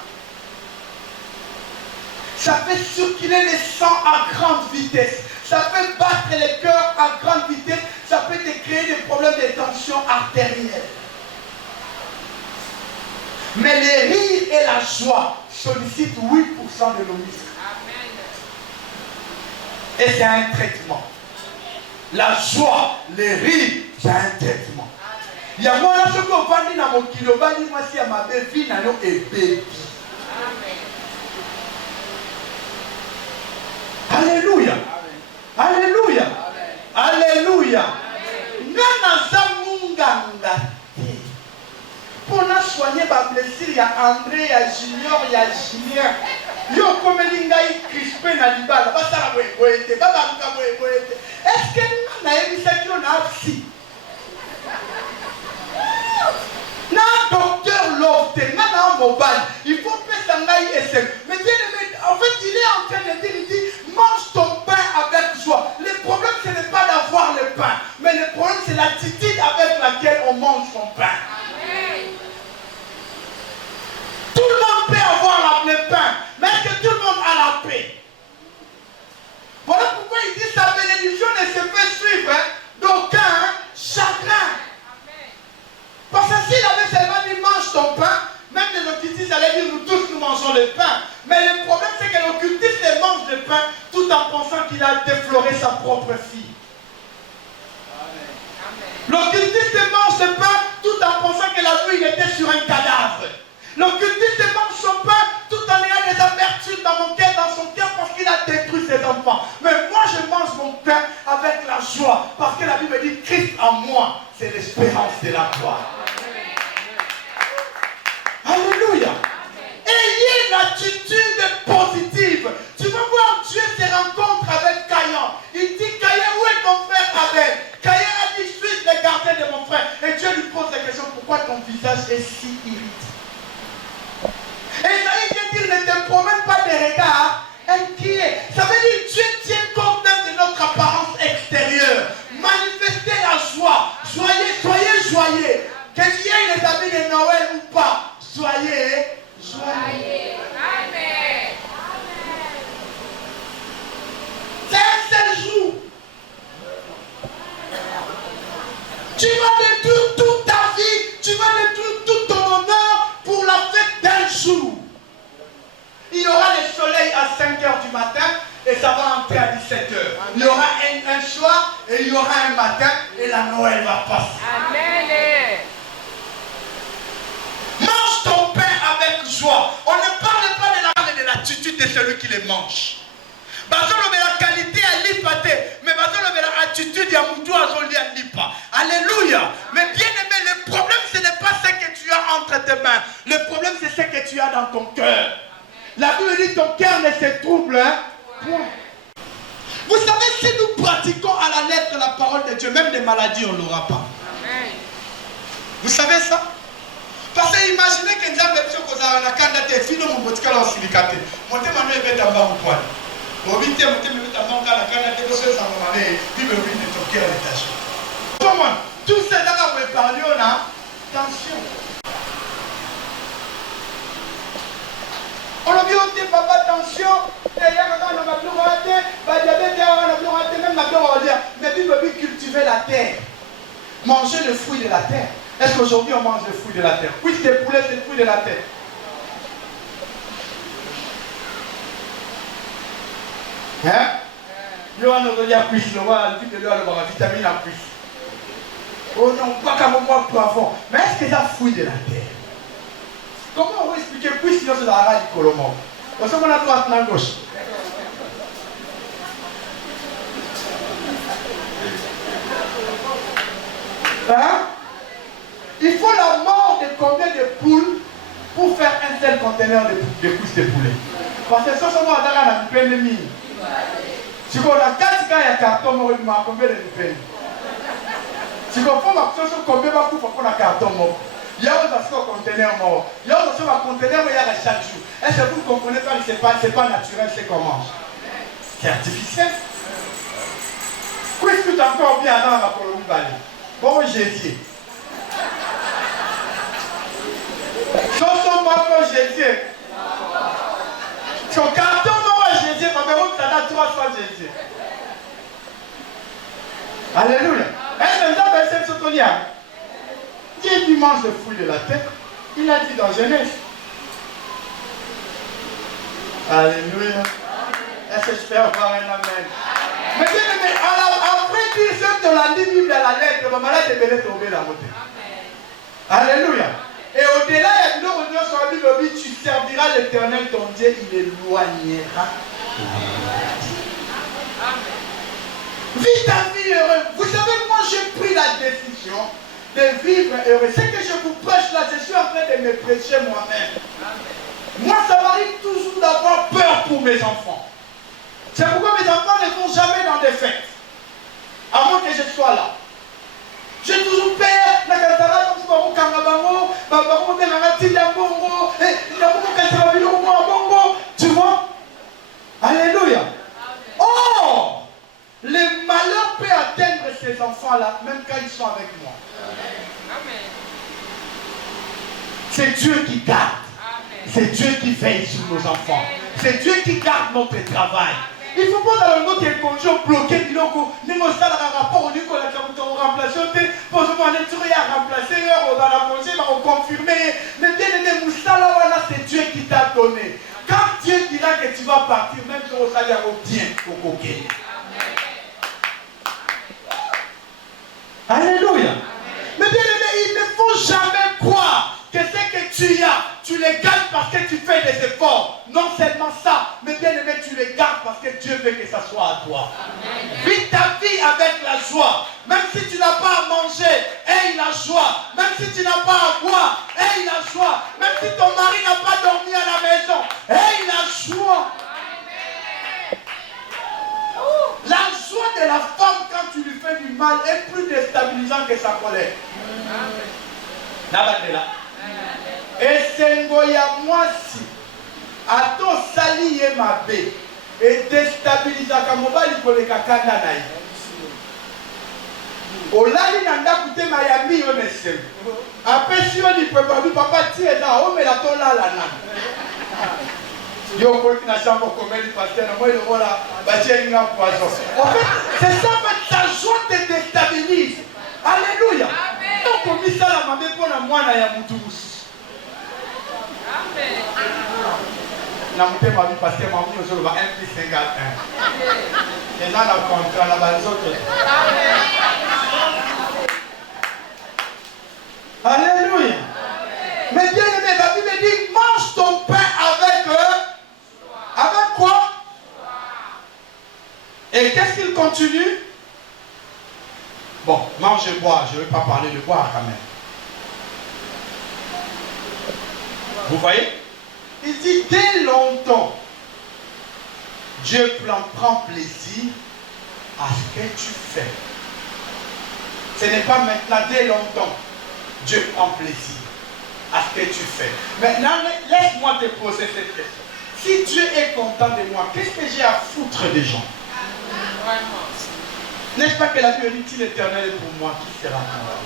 Ça fait circuler le sang à grande vitesse. Ça fait battre le cœur à grande vitesse. Ça peut te créer des problèmes de tension artérielle. Mais les rires et la joie sollicitent 8% de nos muscles. Et c'est un traitement. La joie, les rires, c'est un traitement. Il y a moi là, ce qu'on va dire dans mon kilo, moi si à ma belle vie, dans nos bébés. Alléluia. Alléluia. Alléluia. Pour nous soigner ma blessure, il y a André, il y a Junior, il y a Julien. Yo comme l'ingaï crispé na libala, basa boete, baba boete. Est-ce que nous n'avons pas dit qu'on a psy? Na docteur Lofte, na mobile, il faut faire ça et mais bien aimé, en fait il est en train de dire, il dit mange ton pain avec joie. Le problème ce n'est pas d'avoir le pain, mais le problème c'est l'attitude avec laquelle on mange son pain. Tout le monde peut avoir le pain, mais est-ce que tout le monde a la paix? Voilà pourquoi il dit sa bénédiction ne se fait suivre d'aucun chagrin. Parce que s'il avait seulement dit mange ton pain, même les occultistes allaient dire nous tous nous mangeons le pain. Mais le problème c'est que l'occultiste mange le pain tout en pensant qu'il a défloré sa propre fille. L'occultiste mange le pain tout en pensant que la nuit il était sur un cadavre. L'occultiste mange son pain tout en ayant des amertumes dans mon cœur, dans son cœur parce qu'il a détruit ses enfants. Mais moi je mange mon pain avec la joie parce que la Bible dit Christ en moi, c'est l'espérance de la gloire. Alléluia. Ayez une attitude positive. Tu vas voir Dieu se rencontre avec Caïn. Il dit Caïn, où est ton frère Abel? Caïn a dit je suis le gardien de mon frère. Et Dieu lui pose la question pourquoi ton visage est si irrité? Et ça veut dire ne te promène pas des regards inquiets. Ça veut dire Dieu tient compte même de notre apparence extérieure. Manifestez la joie. Soyez joyeux. Que tu aies les habits de Noël ou pas. Soyez joyeux. Amen. C'est un seul jour. Tu vas détruire toute ta vie. Tu vas détruire tout ton honneur pour la fête d'un jour. Il y aura le soleil à 5 h du matin et ça va entrer à 17 h. Il y aura un soir et il y aura un matin et la Noël va passer. Amen. Mange ton pain avec joie. On ne parle pas de la mais de l'attitude de celui qui les mange. La qualité à l'ipate, mais la attitude à l'ipate. Alléluia. Mais bien aimé, le problème ce n'est pas ce que tu as entre tes mains. Le problème c'est ce que tu as dans ton cœur. La Bible dit ton cœur ne se trouble point. Vous savez, de Dieu, même des maladies, on ne l'aura pas. Amen. Vous savez ça? Parce que imaginez que nous avons besoin de faire un candidat et finir mon bout de calme en silicate. Mon thème est en bas au point. Mon thème est en bas au point. La candidat est en bas au point. Puis le but de toquer à l'étage. Tout ce que vous parlez, on a tension. On a vu au papa attention, et il y a un homme qui a raté, même la mais puis le but cultiver la terre. Manger le fruit de la terre. Est-ce qu'aujourd'hui on mange le fruit de la terre? Oui, c'est poulet, c'est le fruit de la terre. Hein? Il y a un autre qui a pris le roi, il dit que l'eau a vitamine en plus. Oh non, pas qu'à moi plus avant. Mais est-ce que c'est un fruit de la terre? Comment on va expliquer puis sinon c'est la rage du Colombo? Parce qu'on a droite à gauche. Hein? Il faut la mort de combien de poules pour faire un seul conteneur de pousses de poulet? Parce que ça, c'est moi qui a une peine de mine. Si on a 4 cas, il y a carton, on a combien de peine? Si on fait ma chose, combien de poules pour qu'on a carton mort? Il y a un conteneur mort. Il y a un conteneur où il y a chaque jour. Est-ce que vous ne comprenez pas que ce n'est pas naturel, c'est qu'on mange? C'est artificiel. Qu'est-ce que tu as encore bien dans la Colombie-Vallée? Bon, Jésus. Son mort Jésus. Son carton mort Jésus, parce que ça a 3 fois Jésus. Alléluia. Est-ce que vous avez cette sotonia? Dieu qui mange le fruit de la terre, il a dit dans Genèse. Alléluia. Est-ce que je peux avoir un amen? Mais bien aimé, après dire ce que la Bible à la lettre, le malade est bien tombé dans la beauté. Alléluia. Et au-delà, il y a une autre sur la Bible, tu serviras l'Éternel ton Dieu, il éloignera. Vis ta vie heureuse. Vous savez, moi j'ai pris la décision de vivre heureux. Ce que je vous prêche là, je suis en train de me prêcher moi-même. Moi, ça m'arrive toujours d'avoir peur pour mes enfants. C'est pourquoi mes enfants ne vont jamais dans des fêtes. À moins que je sois là. J'ai toujours peur. Tu vois? Alléluia. Oh! Le malheur peut atteindre ces enfants-là, même quand ils sont avec moi. C'est Dieu qui garde. C'est Dieu qui veille sur nos enfants. C'est Dieu qui garde notre travail. Il ne faut pas dans le monde qui est conjoint bloqué, nous avons un rapport au niveau de la remplacé, pour ce moment, on a remplacé, on a remplacé, on a confirmé. Mais bien aimé, c'est Dieu qui t'a donné. Quand Dieu dira que tu vas partir, même si on s'allait bien au coquet. Alléluia. Mais bien aimé, il ne faut jamais croire que ce que tu as, tu les gardes parce que tu fais des efforts. Non seulement ça, mais bien aimé, tu les gardes parce que Dieu veut que ça soit à toi. Vis ta vie avec la joie. Même si tu n'as pas à manger, aie la joie. Même si tu n'as pas à boire, aie la joie. Même si ton mari n'a pas dormi à la maison, aie la joie. La joie de la femme quand tu lui fais du mal est plus déstabilisant que sa colère. Et c'est moi si à ton sali et ma bé et déstabilisant comme mobile pour les kakanda naï. Olali nanda kute Miami on est après si on dit papa tire là on met la tola là yo ko na chambre comme le pasteur moi le voilà bâtir une poisson. En fait c'est ça ta joie te déstabilise. Alléluia. Donc comme ça la mamé pour la mwana ya mutu. Amen. Na mutema bi pasteur mamu yo ba 1 + 51. Et là la contrat la bazote. Alléluia. Mais bien aimé, la Bible dit mange ton pain avec avec quoi? Et qu'est-ce qu'il continue? Bon, mange et bois, je ne vais pas parler de boire quand même. Vous voyez? Il dit dès longtemps, Dieu prend plaisir à ce que tu fais. Ce n'est pas maintenant, dès longtemps. Dieu prend plaisir à ce que tu fais. Maintenant, laisse-moi te poser cette question. Si Dieu est content de moi, qu'est-ce que j'ai à foutre des gens? N'est-ce pas que la Bible dit, l'Éternel est pour moi, qui sera content?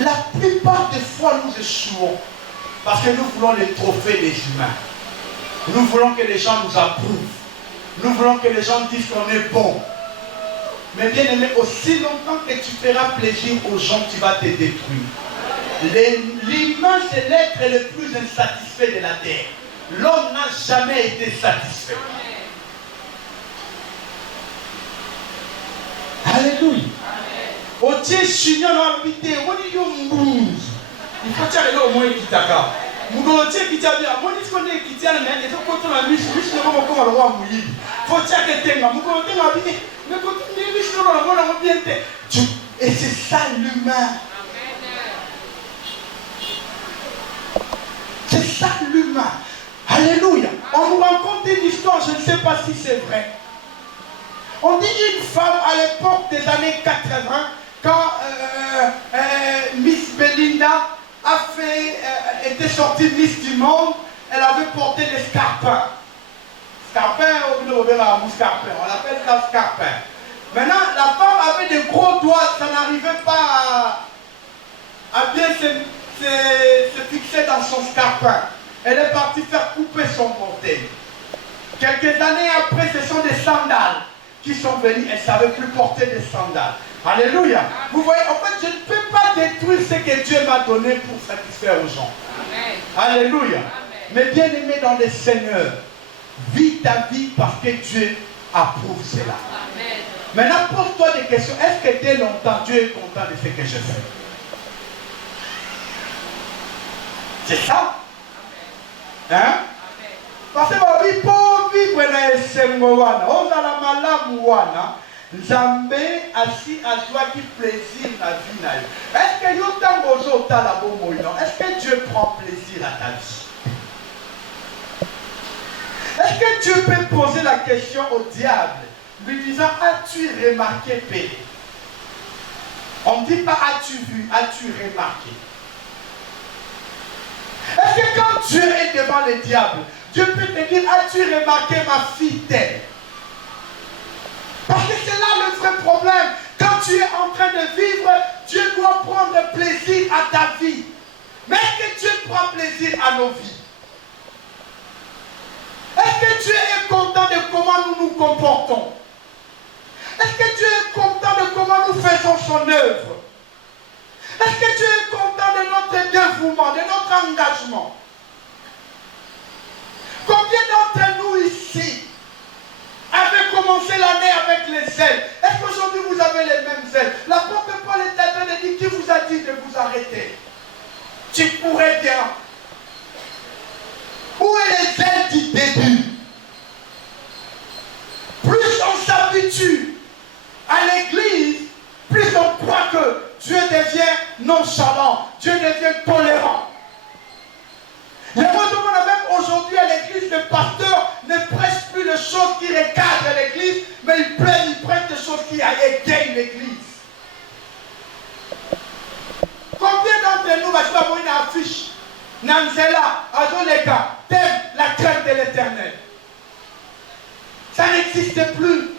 La plupart des fois, nous échouons parce que nous voulons les trophées des humains. Nous voulons que les gens nous approuvent. Nous voulons que les gens disent qu'on est bon. Mais bien aimé, aussi longtemps que tu feras plaisir aux gens, tu vas te détruire. L'humain, c'est l'être le plus insatisfait de la terre. L'homme n'a jamais été satisfait. Alléluia. Otie chignon na bité, woni yo mbunzi. Il faut tirer le moins kitaka. Mugolotie kitabia, moni skonde kitiana mais il faut qu'on la mise, mise le moment comme le roi mouillé. Faut tirer tenga, mugolotie ma bité, mais quand tu mise le roi la bien te. Et c'est ça l'humain. C'est ça l'humain. Alléluia. On nous raconte une histoire, je ne sais pas si c'est vrai. On dit une femme à l'époque des années 80, quand Miss Belinda était sortie Miss du monde, elle avait porté des scarpins. Scarpins, on l'appelle ça scarpin. Maintenant, la femme avait des gros doigts, ça n'arrivait pas à bien se fixer dans son scarpin. Elle est partie faire couper son portail. Quelques années après, ce sont des sandales qui sont venus, elle ne savait plus porter des sandales. Alléluia. Vous voyez, en fait, je ne peux pas détruire ce que Dieu m'a donné pour satisfaire aux gens. Amen. Alléluia. Amen. Mais bien aimé dans le Seigneur, vis ta vie parce que Dieu approuve cela. Amen. Maintenant, pose-toi des questions. Est-ce que dès longtemps, Dieu est content de ce que je fais? C'est ça? Hein? Parce que pour vivre dans le Seigneur, on a la malade, Nzambe assis à joie qui plaisir la vie. Est-ce que est-ce que Dieu prend plaisir à ta vie? Est-ce que Dieu peut poser la question au diable, lui disant, as-tu remarqué Pélé? On ne dit pas, as-tu vu, as-tu remarqué? Est-ce que quand Dieu est devant le diable, Dieu peut te dire, as-tu remarqué ma fille telle? Parce que c'est là le vrai problème. Quand tu es en train de vivre, Dieu doit prendre plaisir à ta vie. Mais est-ce que Dieu prend plaisir à nos vies? Est-ce que Dieu est content de comment nous nous comportons? Est-ce que Dieu est content de comment nous faisons son œuvre? Est-ce que Dieu est content de notre dévouement, de notre engagement? Combien d'entre nous ici avaient commencé l'année avec les ailes? Est-ce qu'aujourd'hui vous avez les mêmes ailes? L'apôtre Paul est en train de dire, qui vous a dit de vous arrêter? Tu pourrais bien. Où est les ailes du début? Plus on s'habitue à l'église, plus on croit que Dieu devient nonchalant, Dieu devient tolérant. Et moi, même aujourd'hui à l'église, le pasteur ne prêche plus les choses qui recadrent l'église, mais il prêche des choses qui égayent l'église. Combien d'entre nous, va avoir une affiche, Nanzela, Azoleka, thème la crainte de l'éternel? Ça n'existe plus.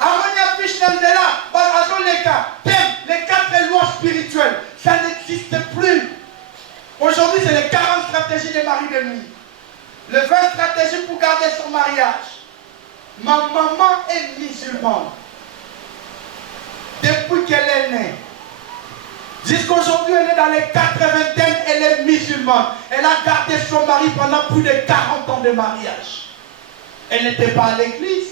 Ammonia affiche Nanzela, Azoleka, thème les 4 lois spirituelles. Ça n'existe plus. Aujourd'hui, c'est les 40 stratégies des maris de nuit. Les 20 stratégies pour garder son mariage. Ma maman est musulmane. Depuis qu'elle est née. Jusqu'aujourd'hui, elle est dans les 80e, elle est musulmane. Elle a gardé son mari pendant plus de 40 ans de mariage. Elle n'était pas à l'église.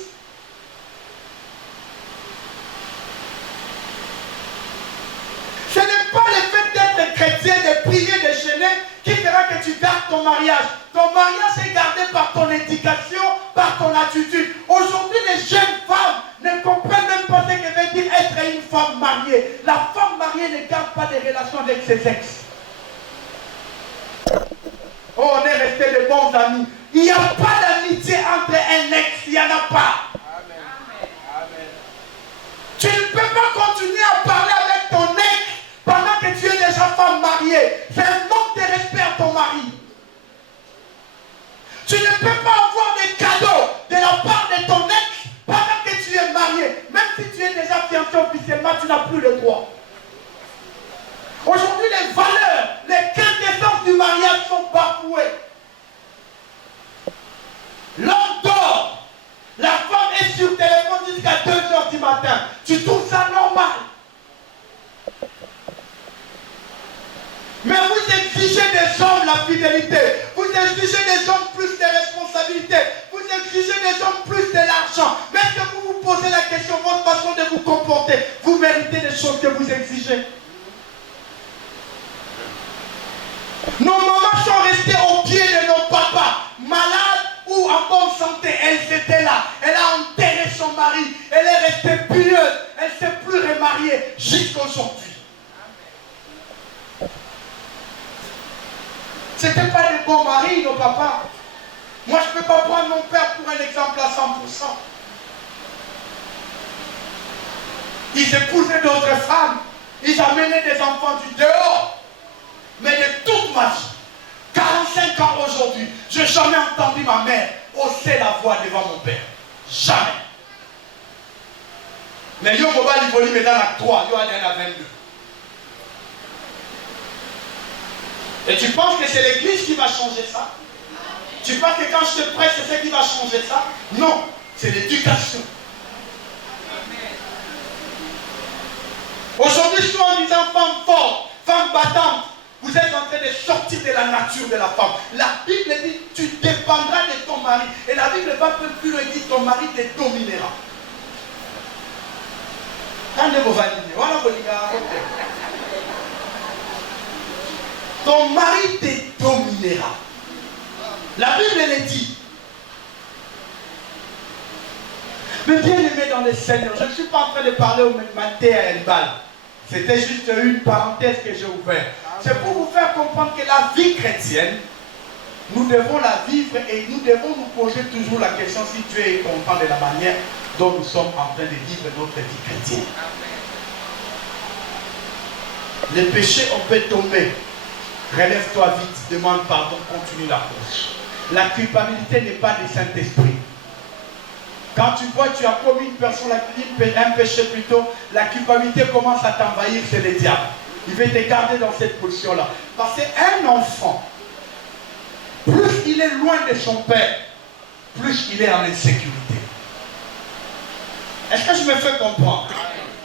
Ce n'est pas le fait d'être chrétien, de prier, de jeûner qui fera que tu gardes ton mariage. Ton mariage est gardé par ton éducation, par ton attitude. Aujourd'hui, les jeunes femmes ne comprennent même pas ce que veut dire être une femme mariée. La femme mariée ne garde pas de relations avec ses ex. Oh, on est restés de bons amis. Il n'y a pas d'amitié entre un ex, il n'y en a pas. Amen. marié. C'est un manque de respect à ton mari. Tu ne peux pas avoir des cadeaux de la part de ton ex pendant que tu es marié. Même si tu es déjà fiancé officiellement, tu n'as plus le droit. Aujourd'hui, les valeurs, les quintessences du mariage sont bafouées. L'homme dort. La femme est sur téléphone jusqu'à 2 h du matin. Tu trouves ça normal? Mais vous exigez des hommes la fidélité. Vous exigez des hommes plus de responsabilités. Vous exigez des hommes plus de l'argent. Mais est-ce que vous vous posez la question, votre façon de vous comporter, vous méritez des choses que vous exigez? Nos mamans sont restées au pied de nos papas, malades ou en bonne santé. Elles étaient là. Elle a enterré son mari. Elle est restée pieuse. Elle ne s'est plus remariée jusqu'à aujourd'hui. Ce n'étaient pas des bons maris, nos papas. Moi, je ne peux pas prendre mon père pour un exemple à 100%. Ils épousaient d'autres femmes. Ils amenaient des enfants du dehors. Mais de toute ma vie, 45 ans aujourd'hui, je n'ai jamais entendu ma mère hausser la voix devant mon père. Jamais. Mais yo mobile il volait dans l'acte 3, yo a 22. Et tu penses que c'est l'église qui va changer ça? Tu penses que quand je te prêche, c'est ce qui va changer ça? Non, c'est l'éducation. Aujourd'hui, je suis en disant femme forte, femme battante. Vous êtes en train de sortir de la nature de la femme. La Bible dit tu dépendras de ton mari. Et la Bible va plus loin, dit ton mari te dominera. Ton mari te dominera. La Bible le dit. Mais bien aimé dans le Seigneur, je ne suis pas en train de parler au Maté à Elbal. C'était juste une parenthèse que j'ai ouverte. C'est pour vous faire comprendre que la vie chrétienne, nous devons la vivre et nous devons nous poser toujours la question si Dieu est content de la manière dont nous sommes en train de vivre notre vie chrétienne. Les péchés, on peut tomber. Relève-toi vite, demande pardon, continue la course. La culpabilité n'est pas du Saint-Esprit. Quand tu vois que tu as commis une personne, un péché plutôt, la culpabilité commence à t'envahir, c'est le diable. Il veut te garder dans cette position-là. Parce qu'un enfant, plus il est loin de son père, plus il est en insécurité. Est-ce que je me fais comprendre?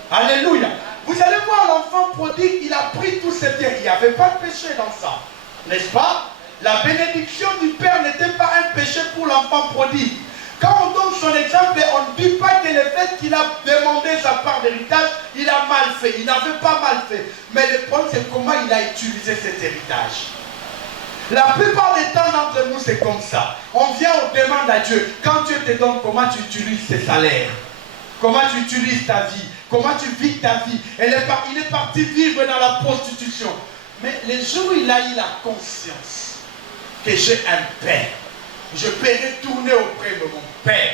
Alléluia. Vous allez voir l'enfant prodigue, il a pris tous ses biens. Il n'y avait pas de péché dans ça. N'est-ce pas? La bénédiction du père n'était pas un péché pour l'enfant prodigue. Quand on donne son exemple, on ne dit pas que le fait qu'il a demandé sa part d'héritage, il a mal fait. Il n'avait pas mal fait. Mais le problème, c'est comment il a utilisé cet héritage. La plupart des temps d'entre nous, c'est comme ça. On vient, on demande à Dieu. Quand Dieu te donne, comment tu utilises tes salaires? Comment tu utilises ta vie? Comment tu vis ta vie? Il est parti vivre dans la prostitution. Mais le jour où il a eu la conscience que j'ai un père, je peux retourner auprès de mon père.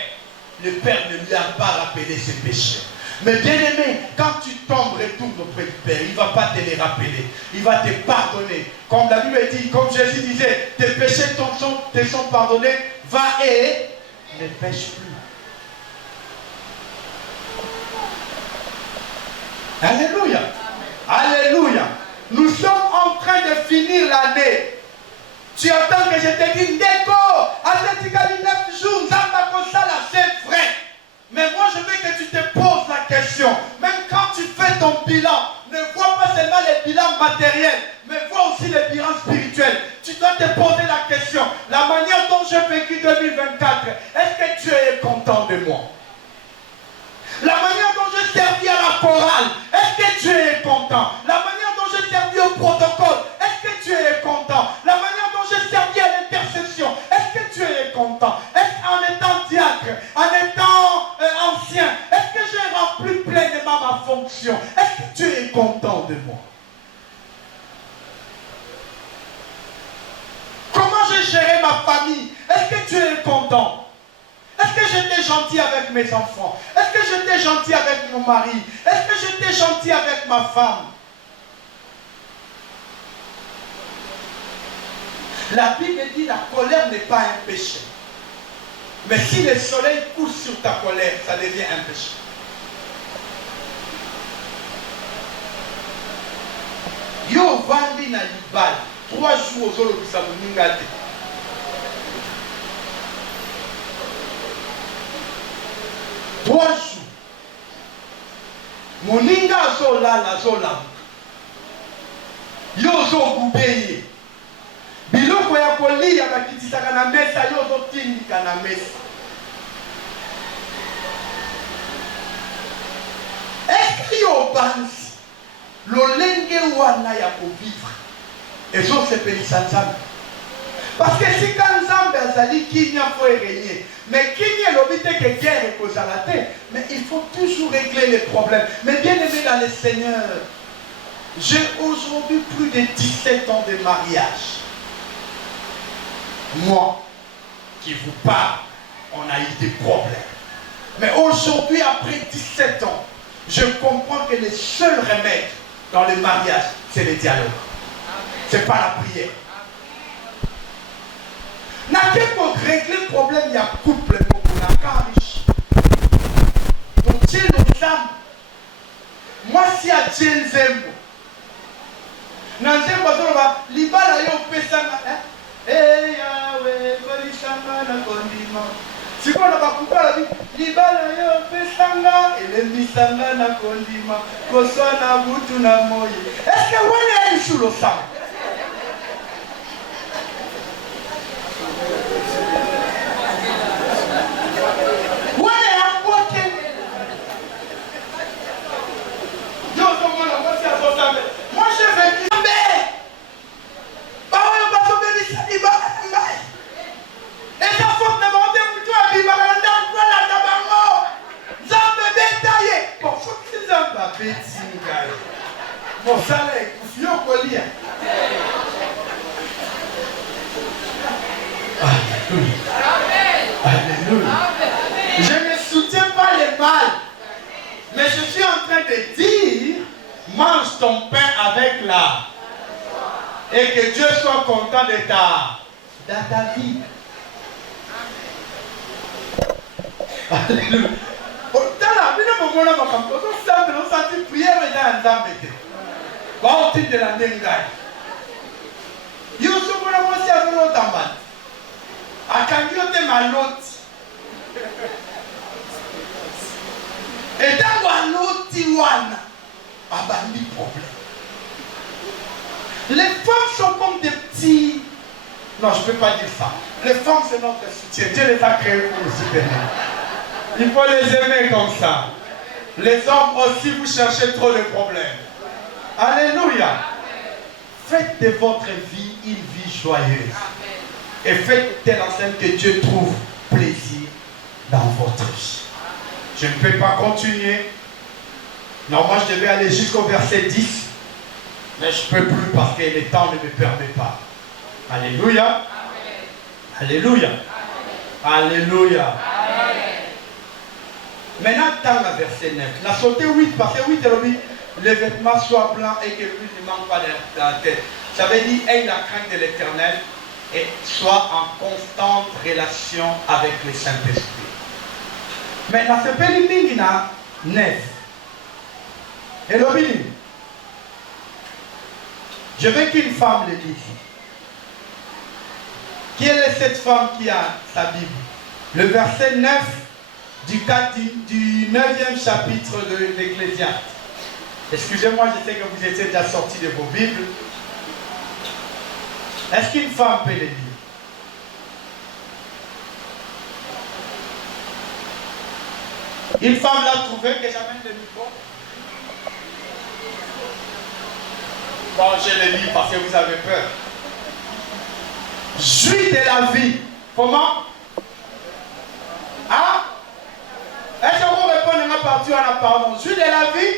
Le père ne lui a pas rappelé ses péchés. Mais bien aimé, quand tu tombes, retourne auprès du père. Il ne va pas te les rappeler. Il va te pardonner. Comme la Bible dit, comme Jésus disait, tes péchés te sont pardonnés. Va et ne pêche plus. Alléluia. Alléluia. Nous sommes en train de finir l'année. Tu attends que je te dise, Ndeko, à cette 9 jours, c'est vrai. Mais moi, je veux que tu te poses la question. Même quand tu fais ton bilan, ne vois pas seulement les bilans matériels, mais vois aussi les bilans spirituels. Tu dois te poser la question. La manière dont j'ai vécu 2024, est-ce que Dieu est content de moi? La manière dont j'ai servi à la chorale, est-ce que Dieu est content? La manière dont j'ai servi au protocole, est-ce que Dieu est content? La manière dont j'ai servi à l'intercession, est-ce que Dieu est content? Est-ce qu'en étant diacre, en étant ancien, est-ce que j'ai rempli pleinement ma fonction? Est-ce que Dieu est content de moi? Comment j'ai géré ma famille? Est-ce que Dieu est content? Est-ce que j'étais gentil avec mes enfants? Est-ce que j'étais gentil avec mon mari? Est-ce que j'étais gentil avec ma femme? La Bible dit la colère n'est pas un péché. Mais si le soleil couche sur ta colère, ça devient un péché. Yo vandi na libala 3 jours ozolobisa moninga te. Trois jours. Moninga azolala azolamuka. Yo ozokubeye. Biloko ya kolia bakitisaka na mesa yo ozotindika na mesa. Est-ce yo bansi lolenge wana ya kovivre ezosepelisa Nzambe? Parce que si quand Nzambe azali kimia faut régner, mais kimia elobi te que guerre ekozala te, mais il faut toujours régler les problèmes. Mais bien aimé dans le Seigneur, j'ai aujourd'hui plus de 17 ans de mariage. Moi qui vous parle, on a eu des problèmes. Mais aujourd'hui, après 17 ans, je comprends que le seul remède dans le mariage, c'est le dialogue. Ce n'est pas la prière. N'a pour régler le problème, il y a couple pour la cariche. Donc Dieu nous aime. Moi si à Dieu Zembo. Nanzembo azoloba libala yo pesanga. Eh Yahweh, kolishanga na kondima. Sikona bakubala libala yo pesanga elembisanga na kondima. Koswa na butu na moyi. Est-ce que vous avez eu le sang? Moi je vais tomber. Et ça faut que demander pour toi à vivre dans la tabac. Zambé bétaillé. Bon, faut que Zambé bétaillé. Mon salaire, il faut que lire. Alléluia. Je ne soutiens pas les mal. Mais je suis en train de dire, mange ton pain avec la. Et que Dieu soit content de ta vie. Alléluia. Dans la vie, nous avons senti prière dans Nzambete. Au titre de la Nengai. Youssouf, nous avons aussi à l'autre en bas. À Kangyote Maloti. Et dans Waloti Wana, abandi problème. Les femmes sont comme des petits. Non, je ne peux pas dire ça. Les femmes, c'est notre soutien. Dieu les a créées pour nous soutenir. Il faut les aimer comme ça. Les hommes aussi, vous cherchez trop de problèmes. Alléluia. Faites de votre vie une vie joyeuse. Et faites telle enseigne que Dieu trouve plaisir dans votre vie. Je ne peux pas continuer. Normalement, je devais aller jusqu'au verset 10. Mais je ne peux plus parce que le temps ne me permet pas. Alléluia. Amen. Alléluia. Amen. Alléluia. Amen. Maintenant, dans le verset 9. La sauté 8, parce que 8, les vêtements soient blancs et que l'huile ne manque pas de la tête. Ça veut dire, aie la crainte de l'Éternel et sois en constante relation avec le Saint-Esprit. Mais dans ce pays, 9. Et le je veux qu'une femme le dise. Qui est cette femme qui a sa Bible? Le verset 9 du 9e chapitre de l'Ecclésiaste. Excusez-moi, je sais que vous étiez déjà sortis de vos Bibles. Est-ce qu'une femme peut le dire? Une femme l'a trouvé, que j'amène le micro. Bon, je le lis parce que vous avez peur. Jouis de la vie. Comment? Hein? Est-ce que vous répondez à ma partie en pardon? Jouis de la vie?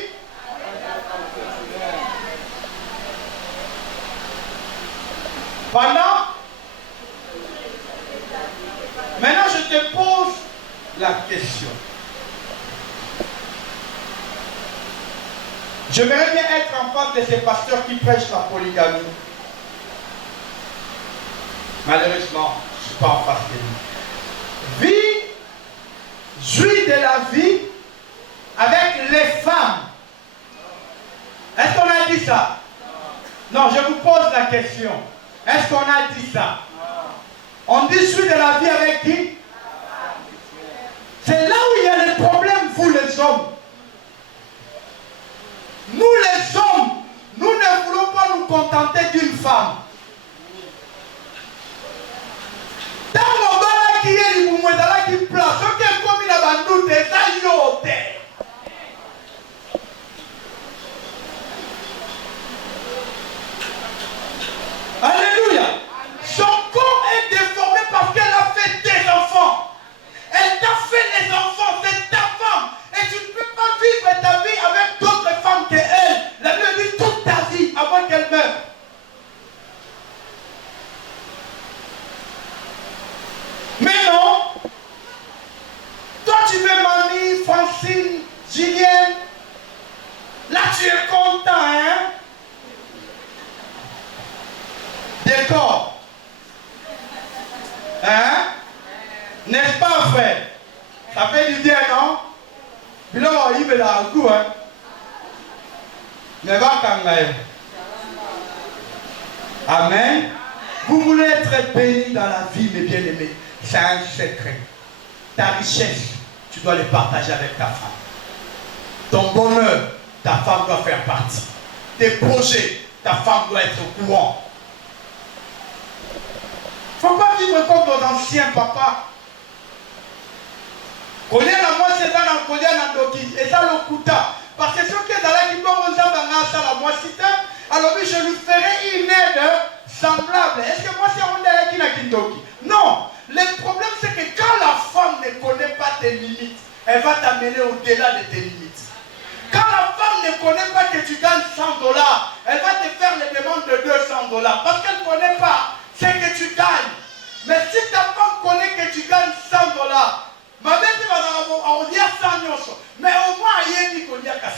Pendant? Maintenant, je te pose la question. J'aimerais bien être en face de ces pasteurs qui prêchent la polygamie. Malheureusement, je ne suis pas en face de lui. Vie, jouit de la vie avec les femmes. Est-ce qu'on a dit ça? Non, je vous pose la question. Est-ce qu'on a dit ça? On dit jouit de la vie avec qui? C'est là où il y a les problèmes, vous les hommes. Nous les hommes, nous ne voulons pas nous contenter d'une femme. Dans mon bala qui est le mouvement, qui place, ce qui est comme il a bandou, c'est ça, il y Alléluia. Son corps est déformé parce qu'elle a fait des enfants. Elle t'a fait les enfants, c'est ta femme. Et tu ne peux pas vivre ta vie avec d'autres femmes qu'elle. La Bible dit toute ta vie avant qu'elle meure. Mais non. Toi tu veux Mamie, Francine, Julienne. Là tu es content, hein? D'accord. Hein? N'est-ce pas, frère? Ça fait du bien, non? Puis là, il va dans le coup, hein? Mais va quand même. Amen. Vous voulez être béni dans la vie, mes bien-aimés. C'est un secret. Ta richesse, tu dois les partager avec ta femme. Ton bonheur, ta femme doit faire partie. Tes projets, ta femme doit être au courant. Il ne faut pas vivre comme nos anciens papas. Kolia na moi c'est dans la kolia na doki et ça le kuta parce que ce qui est dans la qui bon on ça la moi cité alors oui je lui ferai une aide semblable. Est-ce que moi c'est on est qui na kindoki? Non, le problème c'est que quand la femme ne connaît pas tes limites, elle va t'amener au-delà de tes limites. Quand la femme ne connaît pas que tu gagnes $100, elle va te faire les demandes de $200 parce qu'elle ne connaît pas ce que tu gagnes. Mais si ta femme connaît que tu gagnes $100, ma belle va dire 100 mais au moins il y a qu'il y a qu'à $100.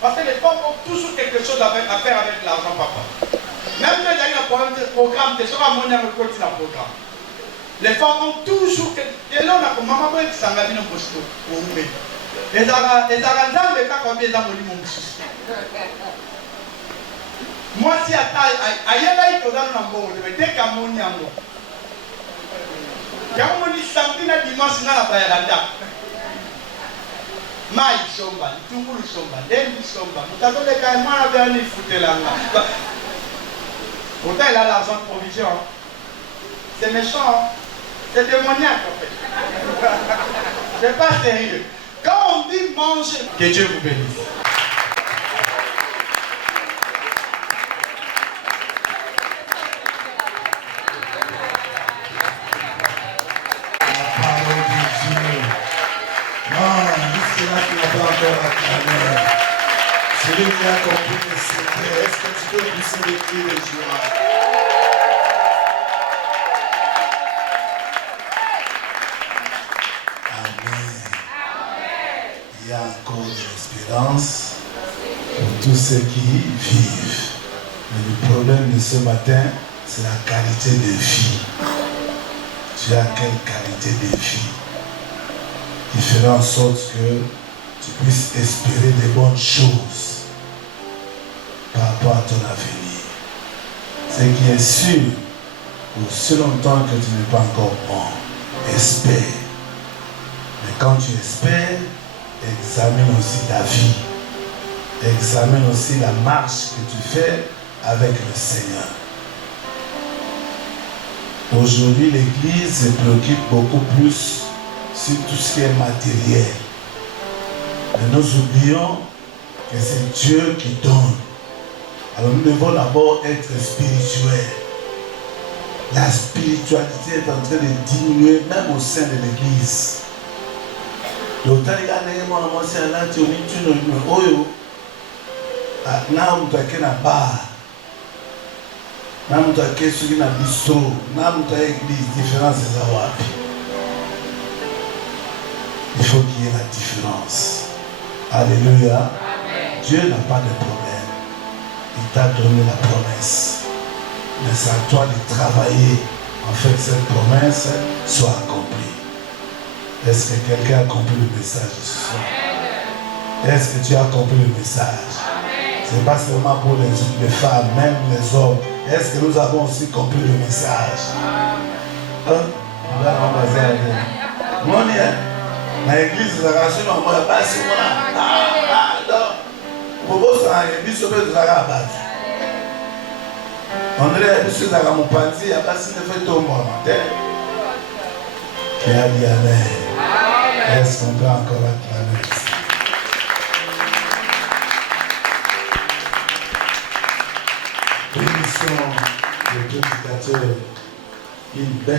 Parce que les femmes ont toujours quelque chose à faire avec l'argent, papa. Même quand il y a un programme, tu seras mon ami quand tu as un programme. Les femmes ont toujours quelque chose. Et là, on a comme maman, qui s'en va venir au posto. Les arrangements, les cas combien d'années mon fils. Moi, si à taille, il faut dans le monde, mais dès qu'à mon amour. Il y a un samedi na dimanche na la bayaranda. Mai somba, tungulu somba, dendi somba. Mutato le kai mwana bani futelanga. Pourtant il a l'argent de provision. C'est méchant. C'est démoniaque en fait. C'est pas sérieux. Quand on dit manger, que Dieu vous bénisse. Celui qui a compris le secret, est-ce que tu peux pousser les cris de joie? Amen. Il y a encore de l'espérance pour tous ceux qui vivent. Mais le problème de ce matin, c'est la qualité de vie. Tu as quelle qualité de vie qui fera en sorte que tu puisses espérer des bonnes choses par rapport à ton avenir. Ce qui est sûr, aussi longtemps que tu n'es pas encore mort, espère. Mais quand tu espères, examine aussi ta vie. Examine aussi la marche que tu fais avec le Seigneur. Aujourd'hui, l'Église se préoccupe beaucoup plus sur tout ce qui est matériel. Mais nous oublions que c'est Dieu qui donne. Alors nous devons d'abord être spirituels. La spiritualité est en train de diminuer même au sein de l'Église. Il faut qu'il y ait la différence. Alléluia. Amen. Dieu n'a pas de problème. Il t'a donné la promesse. Mais c'est à toi de travailler afin que cette promesse soit accomplie. Est-ce que quelqu'un a compris le message ce soir? Est-ce que tu as compris le message? Ce n'est pas seulement pour les femmes, même les hommes. Est-ce que nous avons aussi compris le message? Dans l'église, la relation, on ne va pas si on dirait que c'est la montpantie, il n'y a pas si de fait au monde. Qui a dit Amen? Est-ce qu'on peut encore acclamer? Bénissons le prédicateur, une belle